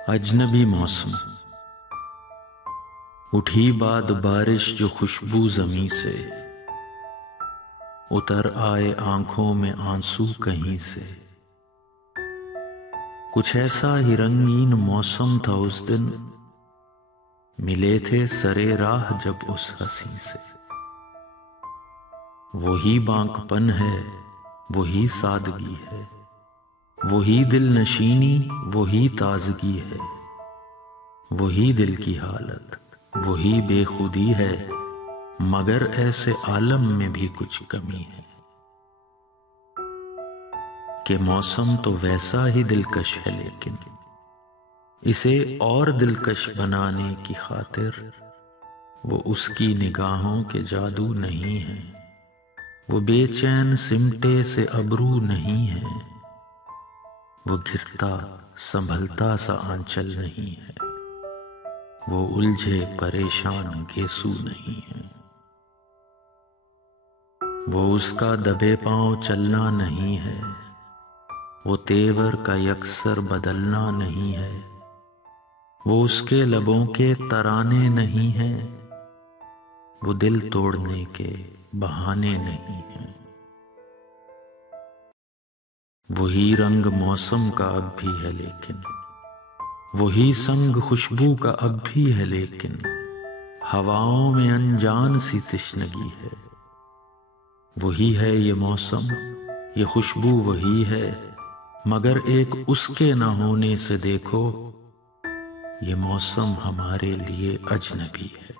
अजनबी मौसम। उठी बाद बारिश जो खुशबू ज़मीं से, उतर आए आंखों में आंसू कहीं से। कुछ ऐसा ही रंगीन मौसम था उस दिन, मिले थे सरे राह जब उस हंसी से। वही बांकपन है, वही सादगी है, वही दिल नशीनी, वही ताजगी है। वही दिल की हालत, वही बेखुदी है, मगर ऐसे आलम में भी कुछ कमी है कि मौसम तो वैसा ही दिलकश है, लेकिन इसे और दिलकश बनाने की खातिर वो उसकी निगाहों के जादू नहीं है। वो बेचैन सिमटे से अबरू नहीं है, वो गिरता संभलता सा आंचल नहीं है, वो उलझे परेशान गेसू नहीं है। वो उसका दबे पांव चलना नहीं है, वो तेवर का यकसर बदलना नहीं है, वो उसके लबों के तराने नहीं है, वो दिल तोड़ने के बहाने नहीं है। वही रंग मौसम का अब भी है, लेकिन वही संग खुशबू का अब भी है, लेकिन हवाओं में अनजान सी तिश्नगी है। वही है ये मौसम, ये खुशबू वही है, मगर एक उसके न होने से देखो, ये मौसम हमारे लिए अजनबी है।